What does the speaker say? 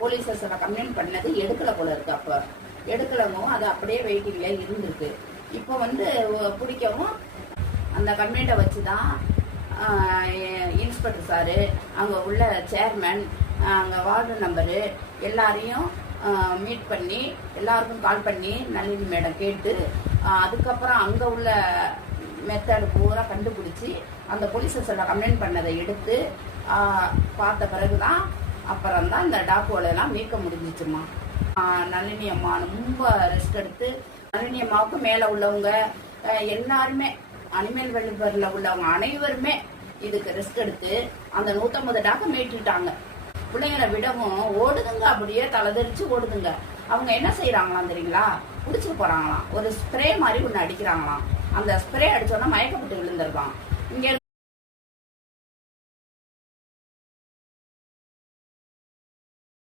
Police ஸ்டேஷன்ல complaint பண்ணது எடுக்கல போல இருக்கு. அப்ப எடுக்கலவும் அது அப்படியே வெயிட்டிங்ல இருந்திருக்கு. இப்போ வந்து பிடிக்கவும் அந்த கம்ப்ளைண்ட்டை வச்சுதான் இன்ஸ்பெக்டர் சாரு, அங்க உள்ள சேர்மேன், அங்க வார்டு நம்பரு எல்லாரையும் மீட் பண்ணி எல்லாருக்கும் கால் பண்ணி நளினி மேடம் கேட்டு அதுக்கப்புறம் அங்க உள்ள மெத்தடு பூரா கண்டுபிடிச்சி அந்த போலீஸ் ஸ்டேஷன்ல கம்ப்ளைண்ட் பண்ணதை எடுத்து பார்த்த பிறகுதான் அப்புறம்தான் இந்த டாக்குகளை எல்லாம் மீட்க முடிஞ்சிச்சுமா. நளினி அம்மா ரொம்ப ரெஸ்ட் எடுத்து, நளினி அம்மாவுக்கு மேல உள்ளவங்க எல்லாருமே, அனிமல் வெல்ஃபேர்ல உள்ளவங்க அனைவருமே இதுக்கு ரெஸ்ட் எடுத்து அந்த 150 டாக்கை மீட்டுட்டாங்க. பிள்ளைங்களை விடவும் ஓடுதுங்க, அப்படியே தலைதெறிச்சு ஓடுதுங்க. அவங்க என்ன செய்யறாங்களாம் தெரியுங்களா? குடிச்சிட்டு போறாங்களாம். ஒரு ஸ்ப்ரே மாதிரி ஒண்ணு அடிக்கிறாங்களாம். அந்த ஸ்ப்ரே அடிச்சோன்னா மயக்கப்பட்டு விழுந்துருக்கான். இங்க